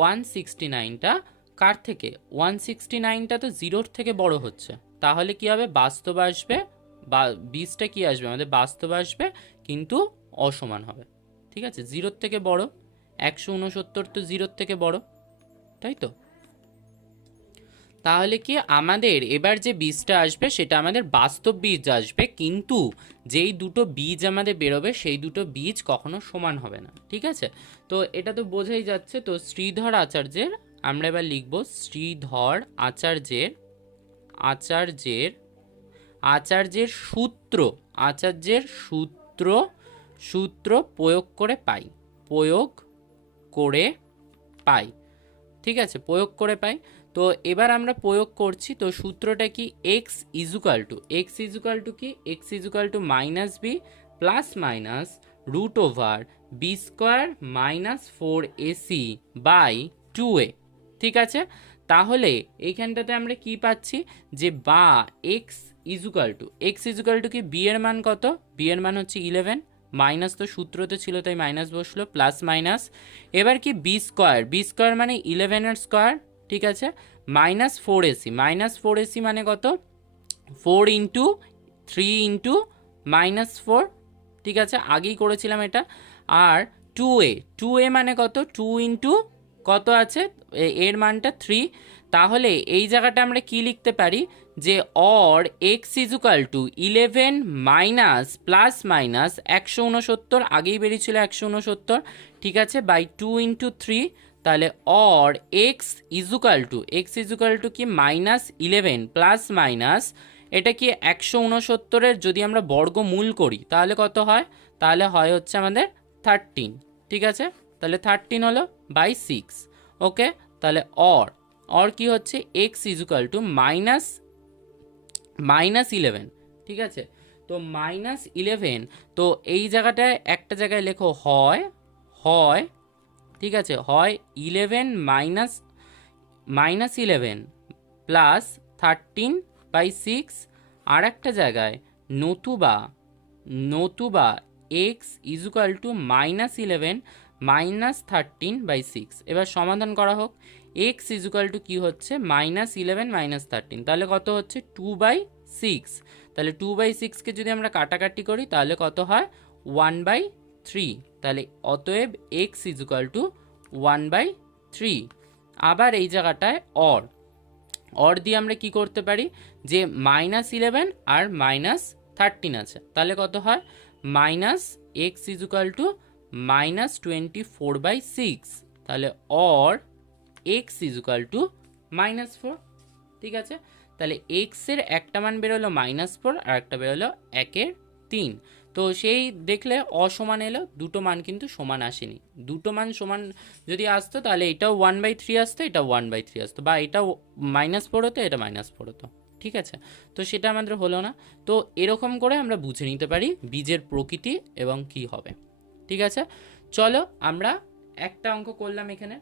169টা কার থেকে, 169টা তো 0 থেকে বড় হচ্ছে, তাহলে কি হবে, বাস্তব আসবে, বা বীজটা কি আসবে আমাদের, বাস্তব আসবে কিন্তু অসমান হবে, ঠিক আছে। 0 থেকে বড়, 169 তো 0 থেকে বড়, তাই তো। তাহলে কি আমাদের এবার যে বীজটা আসবে সেটা আমাদের বাস্তব বীজ আসবে, কিন্তু যেই দুটো বীজ আমাদের বেরোবে সেই দুটো বীজ কখনো সমান হবে না, ঠিক আছে। তো এটা তো বোঝাই যাচ্ছে। তো শ্রীধর আচার্যের, আমরা এবার লিখব শ্রীধর আচার্যের সূত্র প্রয়োগ করে পাই, ঠিক আছে, প্রয়োগ করে পাই। তো এবার আমরা প্রয়োগ করছি, তো সূত্রটা কি, এক্স ইজুকাল টু কি, x equal to minus b plus minus root over B square minus 4ac by 2a, ঠিক আছে। তাহলে এইখানটাতে আমরা কি পাচ্ছি, যে বা এক্স ইজুকাল টু কি, বি এর মান কত, বি এর মান হচ্ছে 11, মাইনাস তো সূত্রতে ছিল তাই মাইনাস বসলো, প্লাস মাইনাস, এবার কি বি স্কোয়ার মানে 11 এর স্কোয়ার, ঠিক আছে, মাইনাস 4ac মানে কত, 4 ইন্টু 3 ইন্টু -4, ঠিক আছে, আগেই করেছিলাম এটা। আর 2a মানে কত, 2 ইন্টু কত আছে, এর মানটা 3, তাহলে এই জায়গাটা আমরা কি লিখতে পারি, যে or x equal to 11 minus plus minus 169, আগেই বেরিয়েছিল 169, ঠিক আছে, বাই 2 ইন্টু 3, তাহলে অর এক্স ইজুকাল টু কি -11 প্লাস মাইনাস, এটা কি 169-এর যদি আমরা বর্গমূল করি তাহলে কত হয়, তাহলে হয় হচ্ছে আমাদের 13, ঠিক আছে। তাহলে 13 হলো বাই 6, ওকে। তাহলে অর কি হচ্ছে এক্স ইজুকাল টু -11, ঠিক আছে। তো -11, তো এই জায়গাটায় একটা জায়গায় লেখো হয়, ঠিক আছে, হয় 11 -11 প্লাস 13/6, আর একটা জায়গায় নতুবা এক্স ইজুকাল টু -11 -13/6। এবার সমাধান করা হোক, এক্স ইজুকাল টু কি হচ্ছে -11 -13, তাহলে কত হচ্ছে 2/6, তাহলে 2/6কে যদি আমরা কাটাকাটি করি তাহলে কত হয় 1/3, তাহলে অতএব এক্স ইজুকাল টু 1/3। আবার এই জায়গাটায় অর দিয়ে আমরা কি করতে পারি, যে -11 আর -13 আছে, তাহলে কত হয়, -x = -24/6, তাহলে অর x = -4। ঠিক আছে, তাহলে x এর একটা মান বেরোলো -4 আর একটা বেরোলো 1/3। তো সেই দেখলে অসমান এলো, দুটো মান কিন্তু সমান আসেনি। দুটো মান সমান যদি আসতো তাহলে এটাও 1/3 আসতো, এটাও 1/3 আসতো, বা এটাও -4 হতো, এটা -4 হতো। ঠিক আছে, তো সেটা আমাদের হলো না। তো এরকম করে আমরা বুঝে নিতে পারি বীজের প্রকৃতি এবং কি হবে। ঠিক আছে, চলো আমরা একটা অঙ্ক করলাম এখানে।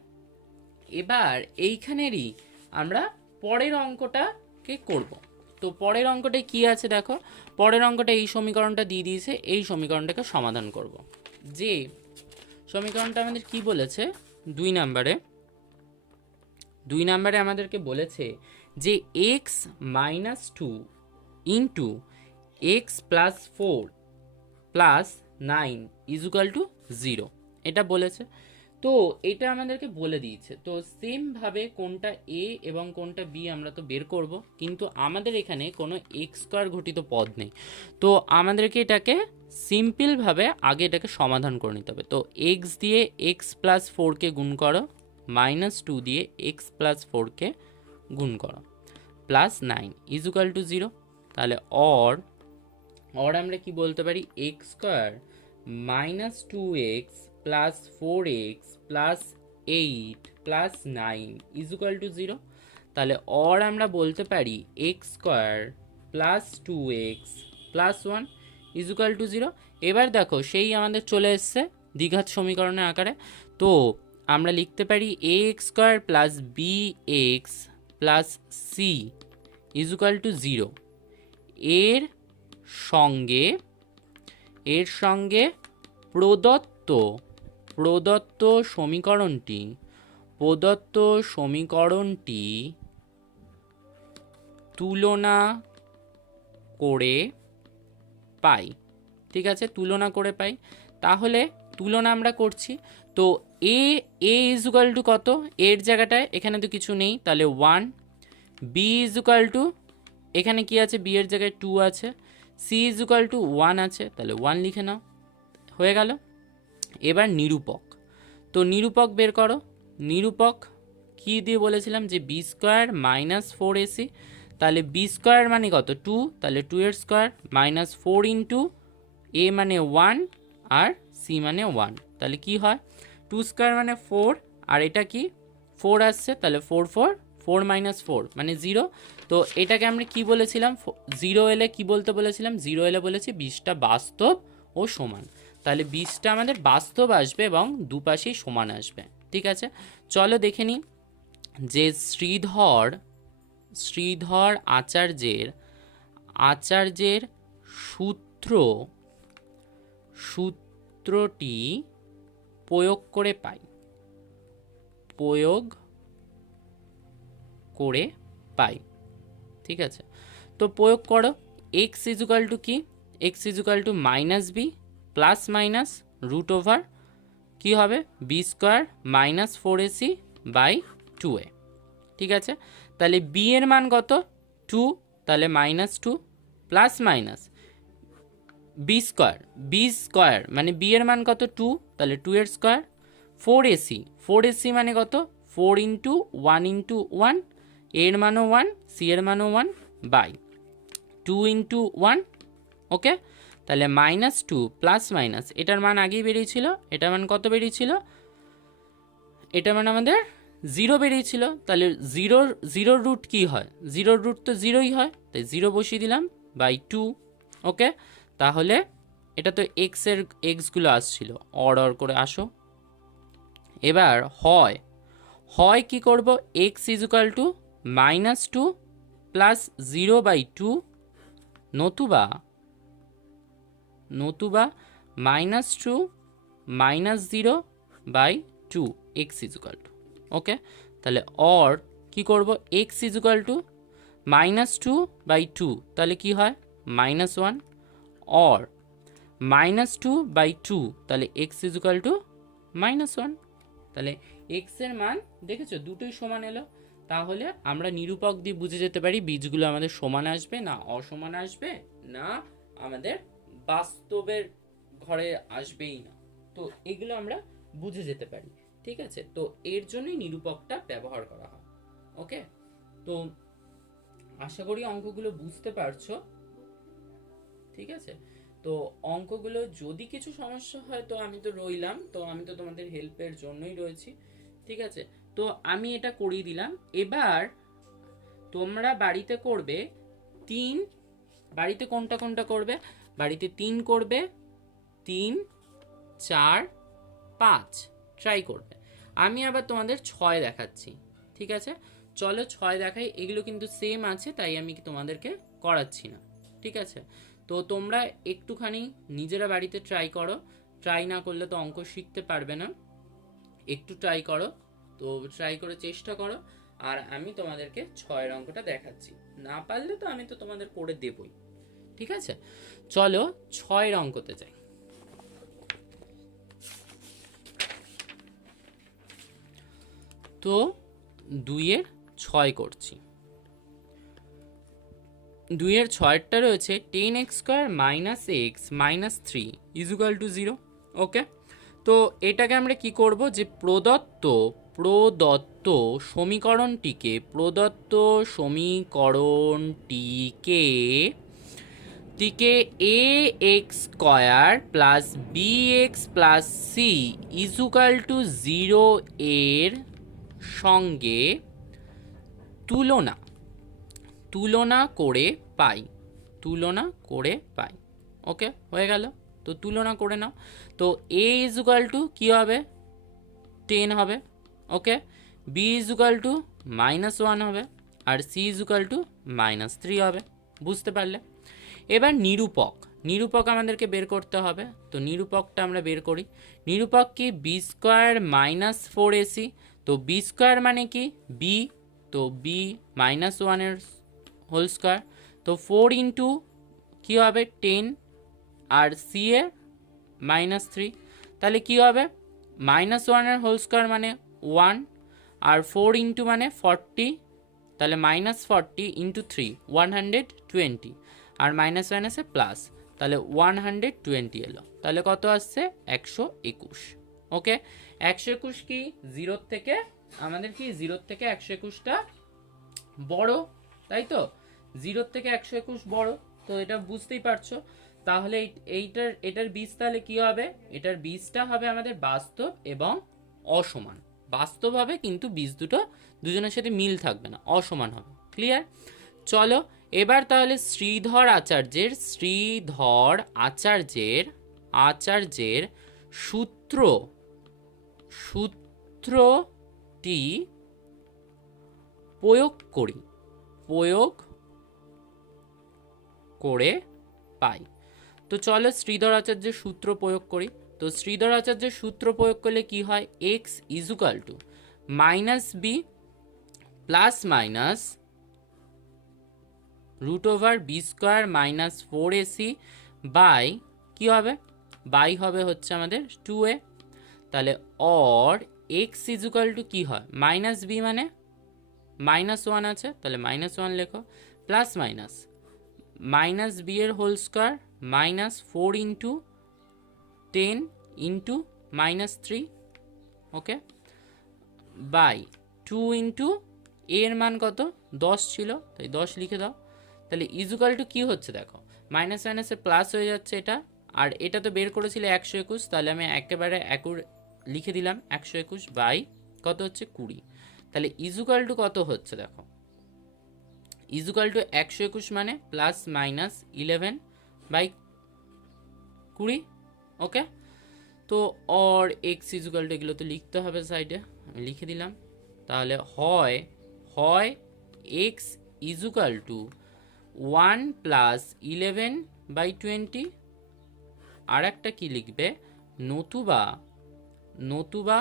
এবার এইখানেরই আমরা পরের অঙ্কটাকে করব। তো পরের অঙ্কটায় কি আছে দেখো, পরের অঙ্কটা এই সমীকরণটা দিয়ে দিয়েছে, এই সমীকরণটাকে সমাধান করব। যে সমীকরণটা আমাদের কি বলেছে, 2 নম্বরে আমাদেরকে বলেছে যে x - 2 ইন্টু x + 4 + 9 = 0, এটা বলেছে। তো এটা আমাদেরকে বলে দিয়েছে, তো সেম ভাবে কোনটা এ এবং কোনটা বি আমরা তো বের করব, কিন্তু আমাদের এখানে কোনো x² ঘটিত পদ নেই। তো আমাদেরকে এটাকে সিম্পলভাবে আগে এটাকে সমাধান করে নিতে হবে। তো x দিয়ে x + 4কে গুণ করো, -2 দিয়ে x + 4কে গুণ করো, +9 = 0। তাহলে অর আমরা কি বলতে পারি, x² - 2x + 4x + 8 + 9 = 0। তাহলে অর আমরা বলতে পারি x² + 2x + 1 = 0। এবার দেখো সেই আমাদের চলে এসছে দ্বিঘাত সমীকরণের আকারে। তো আমরা লিখতে পারি ax² + bx + c = 0। এর সঙ্গে প্রদত্ত সমীকরণটি তুলনা করে পাই। ঠিক আছে, তুলনা করে পাই। তাহলে তুলনা আমরা করছি। তো a = কত, এর জায়গাটায় এখানে তো কিছু নেই, তাহলে 1। b = এখানে কি আছে, b এর জায়গায় 2 আছে। c = 1 আছে, তাহলে 1 লিখে নাও, হয়ে গেল। এবার নিরূপক, তো নিরূপক বের করো। নিরূপক কি দিয়ে বলেছিলাম, যে b² - 4ac, তাহলে b² মানে কত, 2, তাহলে 2 এর স্কোয়ার, -4 ইন্টু a মানে 1 আর c মানে 1, তাহলে কি হয়, 2² মানে 4, আর এটা কি 4 আসছে, তাহলে 4 4 4 - 4 মানে 0। তো এটাকে আমরা কি বলেছিলাম, 0 এলে কি বলতে বলেছিলাম, 0 এলে বলেছি বীজটা বাস্তব ও সমান। তাহলে বীজটা আমাদের বাস্তব আসবে এবং দুপাশেই সমান আসবে। ঠিক আছে, চলো দেখে নিই যে শ্রীধর আচার্যের সূত্রটি প্রয়োগ করে পাই। ঠিক আছে, তো প্রয়োগ করো। x = কি, x = -b ± √ কি হবে, b² - 4ac/2a। ঠিক আছে, তাহলে b এর মান কত, 2, তাহলে -2 ± b² মানে b এর মান কত, 2, তাহলে 2 এর স্কোয়ার, 4ac মানে কত, 4 ইন্টু 1 ইন্টু 1, এর মানও 1, c এর মানও 1 বাই 2 ইন্টু 1। ওকে, তাহলে -2 ± এটার মান আগেই বেরিয়েছিল, এটার মান কত বেরিয়েছিল, এটার মান আমাদের 0 বেরিয়েছিল। তাহলে জিরোর রুট কি হয়, জিরোর রুট তো 0ই হয়, তাই 0 বসিয়ে দিলাম বাই 2। ওকে, তাহলে এটা তো এক্সগুলো আসছিল, অর্ডার করে আসো। এবার হয় কি করব, x = -2 + 0/2 নতুবা -2 - 0/2 x = ওকে, তাহলে অর কি করব, x = -2/2, তাহলে কি হয়, -1, অর -2/2, তাহলে x = -1। তাহলে x এর মান দেখেছো দুটোই সমান এলো, তাহলে আমরা নিরূপক দিয়ে বুঝে যেতে পারি বীজগুলো আমাদের সমান আসবে না অসমান আসবে না আমাদের বাস্তবের ঘরে আসবেই না। তো এগুলো আমরা বুঝে যেতে পারি, ঠিক আছে। তো এর জন্যই নিরূপকটা ব্যবহার করা হয়। ওকে, তো আশা করি অঙ্কগুলো বুঝতে পারছো, ঠিক আছে। তো অঙ্কগুলো যদি কিছু সমস্যা হয় তো আমি তো রইলাম, তো আমি তো তোমাদের হেল্পের জন্যই রয়েছি, ঠিক আছে। তো আমি এটা করিয়ে দিলাম। এবার তোমরা বাড়িতে করবে 3, বাড়িতে কোনটা কোনটা করবে, বাড়িতে 3 করবে, 3, 4, 5 ট্রাই করবে। আমি আবার তোমাদের 6 দেখাচ্ছি, ঠিক আছে। চলো 6 দেখাই, এগুলো কিন্তু সেম আছে তাই আমি তোমাদেরকে করাচ্ছি না, ঠিক আছে। তো তোমরা একটুখানি নিজেরা বাড়িতে ট্রাই করো, ট্রাই না করলে তো অঙ্ক শিখতে পারবে না। একটু ট্রাই করো, তো ট্রাই করে চেষ্টা করো, আর আমি তোমাদেরকে 6 অঙ্কটা দেখাচ্ছি। না পারলে তো আমি তো তোমাদের করে দেবই, ঠিক আছে। চলো 6 অঙ্কতে যাই। তো 2-এর 6 করছি। 2-এর 6টা রয়েছে 10x square minus X minus 3 equal to 0। Okay, তো এটাকে আমরা কি করব, যে প্রদত্ত সমীকরণটিকে A X square plus B X plus C equal to 0 এর সঙ্গে তুলনা করে পাই। ওকে, হয়ে গেল। তো তুলনা করে নাও। তো a ইজুকাল টু কী হবে, 10 হবে। ওকে, b ইজুকাল টু -1 হবে, আর c ইজুকাল টু -3 হবে। বুঝতে পারলে? এবার নিরূপক আমাদেরকে বের করতে হবে। তো নিরূপকটা আমরা বের করি। নিরূপক কি, বি স্কোয়ার মাইনাস 4ac। তো বি স্কোয়ার মানে কি, বি, তো বি -1 এর হোল স্কোয়ার। তো 4 ইন্টু কী হবে 10, আর সি এর -3, তাহলে কি হবে -1 এর হোল স্কোয়ার মানে 1, আর 4 ইন্টু মানে 40, তাহলে -40 ইন্টু 3 120, আর মাইনাস মাইনাসে প্লাস, তাহলে 120 এলো। তাহলে কত আসছে, 121। ওকে, 121 কি 0 থেকে, আমাদের কি 0 থেকে 121টা বড়, তাই তো 0 থেকে 121 বড়। তো এটা বুঝতেই পারছো। তাহলে এটার বীজ তাহলে কি হবে, এটার বীজটা হবে আমাদের বাস্তব এবং অসমান। বাস্তব হবে কিন্তু বীজ দুজনের সাথে মিল থাকবে না, অসমান হবে। ক্লিয়ার? চলো এবার তাহলে শ্রীধর আচার্যের সূত্রটি প্রয়োগ করে পাই। তো চলো শ্রীধর আচার্যের সূত্র প্রয়োগ করি। তো শ্রীধর আচার্যের সূত্র প্রয়োগ করলে কি হয়, x equal to -b plus minus √b square minus 4ac by কি হবে, বাই হবে হচ্ছে আমাদের 2a। তাহলে অর এক্স ইজুকাল টু কি হয়, -b মানে -1 আছে, তাহলে -1 লেখো, প্লাস মাইনাস b এর whole square -4 into 10 into -3, okay, by 2 into এর মান কত 10 ছিল, তাই 10 লিখে দাও। তাহলে ইজুকাল টু কী হচ্ছে দেখো, মাইনাস মাইনাসে প্লাস হয়ে যাচ্ছে এটা, আর এটা তো বের করেছিল 121, তাহলে আমি একেবারে লিখে দিলাম 121 বাই কত হচ্ছে 20। তাহলে ইজুকাল টু কত হচ্ছে দেখো, ইজুকাল টু 121 মানে প্লাস মাইনাস 11 বাই 20। ওকে, তো অর এক্স ইজুকাল টু এগুলো তো লিখতে হবে সাইডে, আমি লিখে দিলাম। তাহলে হয় x equal to 1 plus 11 by 20, আর একটা কি লিখবে, নতুবা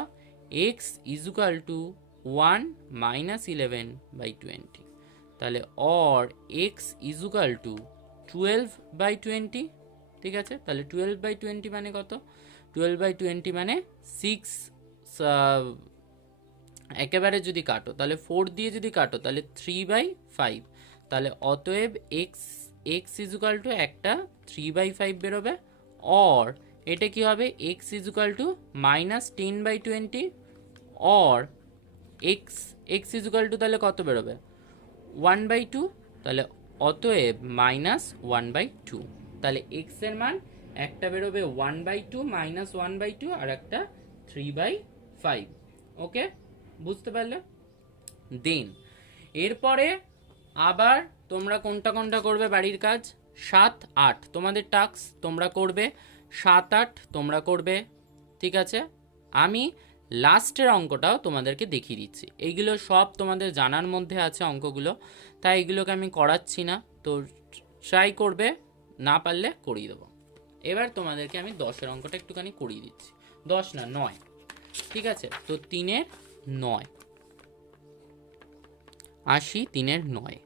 x equal to 1 minus 11 by 20। তাহলে or x equal to 12 by 20, ঠিক আছে। তাহলে 12 বাই 20 মানে কত, 12 বাই 20 মানে একেবারে যদি কাটো তাহলে 4 দিয়ে যদি কাটো তাহলে 3/5, তাহলে অতএব এক্স এক্স ইজুকাল টু একটা 3/5 বেরোবে। অর এটা কি হবে, x equal to -10/20, or x x equal to তাহলে কত বেরোবে 1/2, তাহলে অতএব -1/2। তাহলে এক্স এর মান একটা বেরোবে 1/2 -1/2 আর একটা 3/5। ওকে, বুঝতে পারলে? দেন এরপরে আবার তোমরা কোনটা কোনটা করবে বাড়ির কাজ, 7, 8 তোমাদের টাস্ক, তোমরা করবে 7, 8 তোমরা করবে। ঠিক আছে, আমি লাস্টের অঙ্কটাও তোমাদেরকে দেখিয়ে দিচ্ছি। এইগুলো সব তোমাদের জানার মধ্যে আছে অঙ্কগুলো, তাই এগুলোকে আমি করাচ্ছি না, তো ট্রাই করবে, না পারলে করিয়ে দেবো। এবার তোমাদেরকে আমি 10-এর অঙ্কটা একটুখানি করিয়ে দিচ্ছি, 10 না 9। ঠিক আছে, তো 3-এর 9 আসি, 3-এর 9।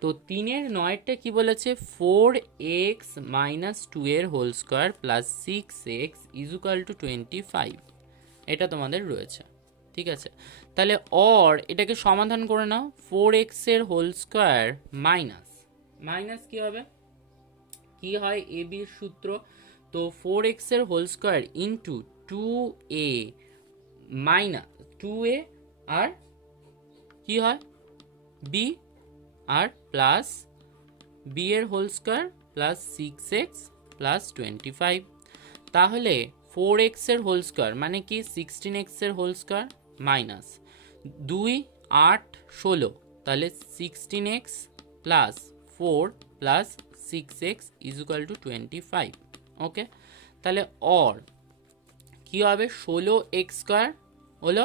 তো 3-এর 9টা কি বলেছে, 4x - 2 এর whole square plus 6x equal to 25, এটা তোমাদের রয়েছে। ঠিক আছে, তাহলে অর এটাকে সমাধান করে নাও। 4x এর হোল স্কোয়ার মাইনাস মাইনাস কি হবে, কি হয় এ বির সূত্র, তো 4x এর whole square into 2a minus 2a আর কি হয় b আর প্লাস b এর whole square plus 6x plus 25। তাহলে 4x এর হোল স্কোয়ার মানে কি 16x এর হোল স্কোয়ার মাইনাস 2 8 16, তাহলে 16x plus 4 plus 6x equal to 25। Okay, তাহলে অর কি হবে 16x স্কোয়ার হলো,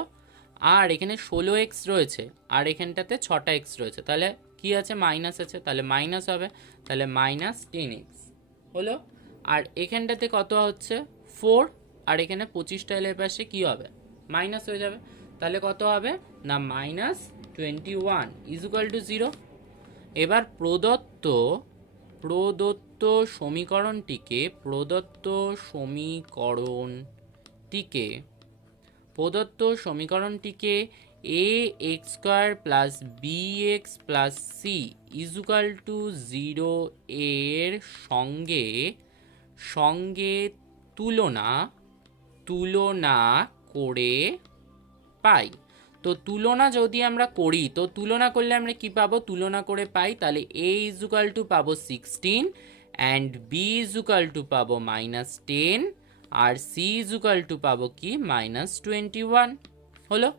আর এখানে 16x রয়েছে আর এখানটাতে 6টা x রয়েছে, তাহলে কি আছে মাইনাস আছে, তাহলে মাইনাস হবে, তাহলে -10x হলো। আর এখানটাতে কত হচ্ছে 4, আর এখানে 25টা এলে পাশে কি হবে মাইনাস হয়ে যাবে, তাহলে কত হবে না -21 ইজুকাল টু 0। এবার প্রদত্ত সমীকরণটিকে ax square plus bx plus c equal to 0 এর সঙ্গে তুলনা করে পাই। তো তুলনা যদি আমরা করি, তো তুলনা করলে আমরা কি পাবো, তুলনা করে পাই, তাহলে a ইজুকাল টু পাবো 16 অ্যান্ড b ইজুকাল টু পাবো -10 আর c ইজুকাল টু পাবো কি -21 হলো।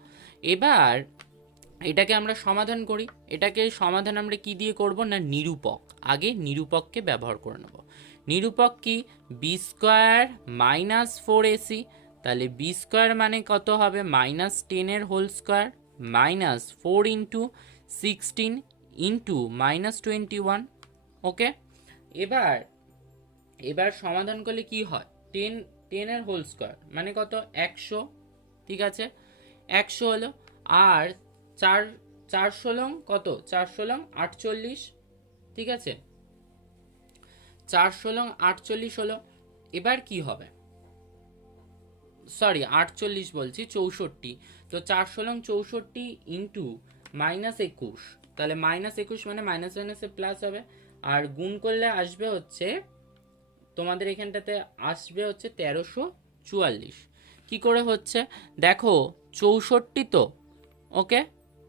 এবার এটাকে আমরা সমাধান করি, এটাকে সমাধান আমরা কি দিয়ে করব না নিরূপক, আগে নিরূপককে ব্যবহার করে নেব। নিরূপক কি b স্কোয়ার মাইনাস 4ac, তাহলে b স্কোয়ার মানে কত হবে -10 এর whole square minus 4 into 16 into -21। Okay, এবার সমাধান করলে কি হয় 10 এর হোল স্কোয়ার মানে কত 100। ঠিক আছে, 100 হলো, আর 4 16 কত 4 16 48। ঠিক আছে, 4 16 48 হলো। এবার কি হবে, সরি 48 বলছি 64, তো 4 16 64 ইন্টু -21, তাহলে -21 মানে মাইনাস মাইনাসে প্লাস হবে, আর গুণ করলে আসবে হচ্ছে তোমাদের এখানটাতে আসবে হচ্ছে 1344। কি করে হচ্ছে দেখো 64 তো, ওকে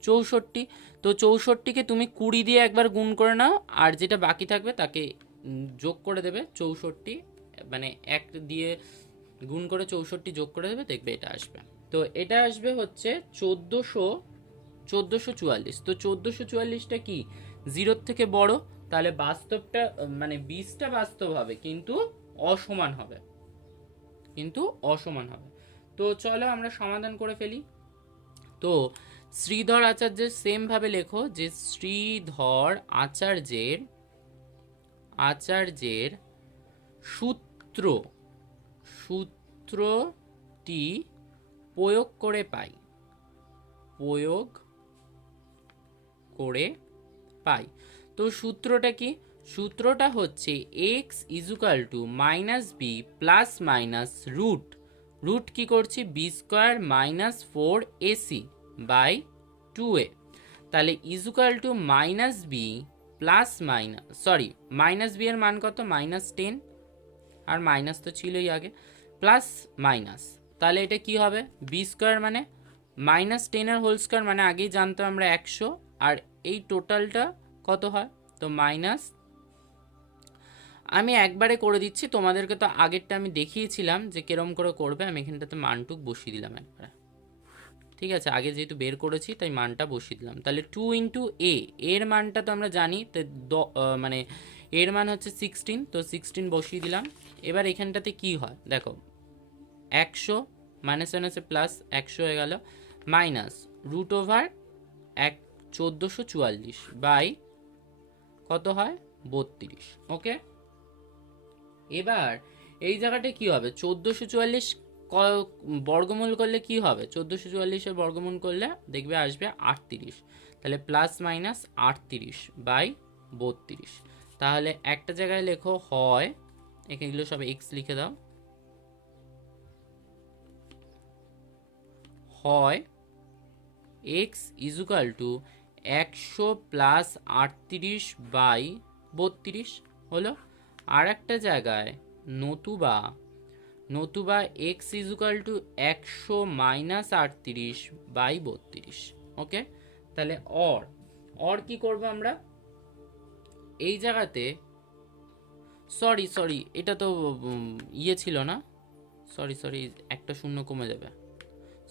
64, তো 64কে তুমি 20 দিয়ে একবার গুণ করে নাও, আর যেটা বাকি থাকবে তাকে যোগ করে দেবে 64, মানে 1 দিয়ে গুণ করে 64 যোগ করে দেবে, দেখবে এটা আসবে। তো এটা আসবে হচ্ছে 1444। তো 1444টা কি 0 থেকে বড়, তাহলে বাস্তবটা মানে 20টা বাস্তব হবে কিন্তু অসমান হবে, তো চলো আমরা সমাধান করে ফেলি। তো শ্রীধর আচার্যের সেম ভাবে লেখো যে শ্রীধর আচার্যের সূত্রটি প্রয়োগ করে পাই। তো সূত্রটা কি, সূত্রটা হচ্ছে x equal to -b plus minus root কি করছি b square -4ac by 2a, তাহলে equal to minus b plus minus b এর মান কত, -10, আর মাইনাস তো ছিলই আগে, প্লাস মাইনাস, তাহলে এটা কি হবে, বি স্কোয়ার মানে -10 এর হোল স্কোয়ার মানে আগেই জানতাম আমরা 100, আর এই টোটালটা কত হয়, তো মাইনাস, আমি একবারে করে দিচ্ছি, তোমাদেরকে তো আগেরটা আমি দেখিয়েছিলাম যে কেরম করে করবে, আমি এখানটাতে মানটুক বসিয়ে দিলাম একবারে, ঠিক আছে, আগে যেহেতু বের করেছি তাই মানটা বসিয়ে দিলাম। তাহলে 2 ইন্টু এ, এর মানটা তো আমরা জানি, তো মানে এর মান হচ্ছে 16, তো 16 বসিয়ে দিলাম। এবার এখানটাতে কি হয় দেখো, 100 মাইনাস মাইনাসে প্লাস 100 হয়ে গেল, মাইনাস রুট ওভার 1444 বাই কত হয় 32, ওকে। এবার এই জায়গাটা কি হবে, 1444 বর্গমূল করলে কি হবে, 1444 এর বর্গমূল করলে দেখবে আসবে 38, তাহলে প্লাস মাইনাস 38 বাই 32, তাহলে একটা জায়গায় লেখো হয়, এখানেগুলো সব এক্স লিখে দাও, হয় x equal to 100 plus 38 by 32 হলো, আর একটা জায়গায় নতুবা x equal to 100 minus 38 by 32, okay. তাহলে অর কি করব আমরা, এই জায়গাতে সরি এটা তো ইয়ে ছিল না, সরি একটা শূন্য কমে যাবে,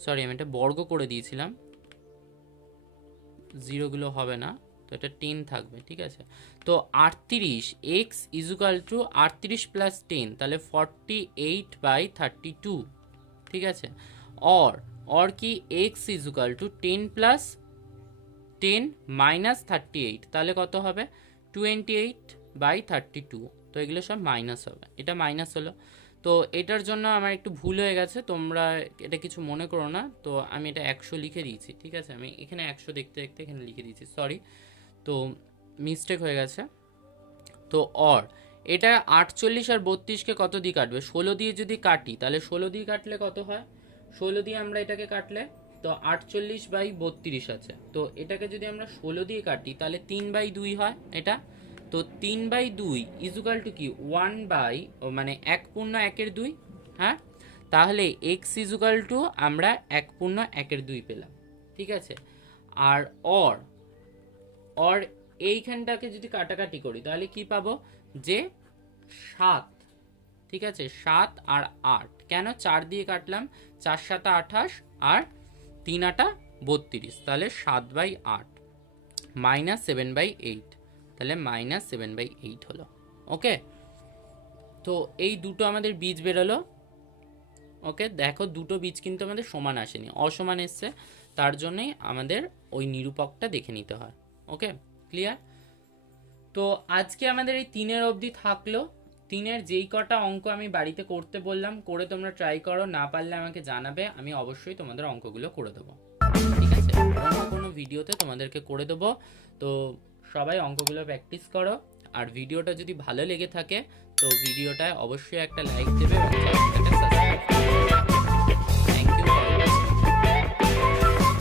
সরি আমি এটা বর্গ করে দিয়েছিলাম, জিরোগুলো হবে না, তো এটা 10 থাকবে, ঠিক আছে। তো 38 এক্স ইজুকাল টু 38 প্লাস 10, তাহলে 48 বাই 32, ঠিক আছে। অর কি x equal to 10 plus 10 minus 38, তাহলে কত হবে 28 বাই 32, তো এগুলো সব মাইনাস হবে, এটা মাইনাস হলো। তো এটার জন্য আমার একটু ভুল হয়ে গেছে, তোমরা এটা কিছু মনে করো না, তো আমি এটা 100 লিখে দিয়েছি, ঠিক আছে, আমি এখানে 100 দেখতে এখানে লিখে দিয়েছি, সরি, তো মিস্টেক হয়ে গেছে। তো এটা 48 আর 32কে কত দিয়ে কাটবে, 16 দিয়ে যদি কাটি, তাহলে 16 দিয়ে কাটলে কত হয়, 16 দিয়ে আমরা এটাকে কাটলে তো 48 বাই 32 আছে, তো এটাকে যদি আমরা 16 দিয়ে কাটি তাহলে 3/2 হয় এটা, তো 3/2 ইজুকাল টু কি 1 বাই মানে 1/2, হ্যাঁ, তাহলে এক্স ইজুকাল টু আমরা 1/2 পেলাম, ঠিক আছে। আর অর এইখানটাকে যদি কাটাকাটি করি তাহলে কি পাবো, যে 7, ঠিক আছে, 7 আর 8, কেন 4 দিয়ে কাটলাম, 4 7 28 আর 3 8 32, তাহলে 7/8 মাইনাস 7/8, তাহলে মাইনাস 7/8 হলো, ওকে। তো এই দুটো আমাদের বীজ বেরোলো, ওকে। দেখো দুটো বীজ কিন্তু আমাদের সমান আসেনি, অসমান এসছে, তার জন্যই আমাদের ওই নিরূপকটা দেখে নিতে হয়, ওকে, ক্লিয়ার। তো আজকে আমাদের এই 3 অবধি থাকলো, 3 যেই কটা অঙ্ক আমি বাড়িতে করতে বললাম করে তোমরা ট্রাই করো, না পারলে আমাকে জানাবে, আমি অবশ্যই তোমাদের অঙ্কগুলো করে দেবো, ঠিক আছে, অন্য কোনো ভিডিওতে তোমাদেরকে করে দেবো। তো সবাই অঙ্কগুলো প্র্যাকটিস করো, আর ভিডিওটা যদি ভালো লেগে থাকে তো ভিডিওটায় অবশ্যই একটা লাইক দেবে এবং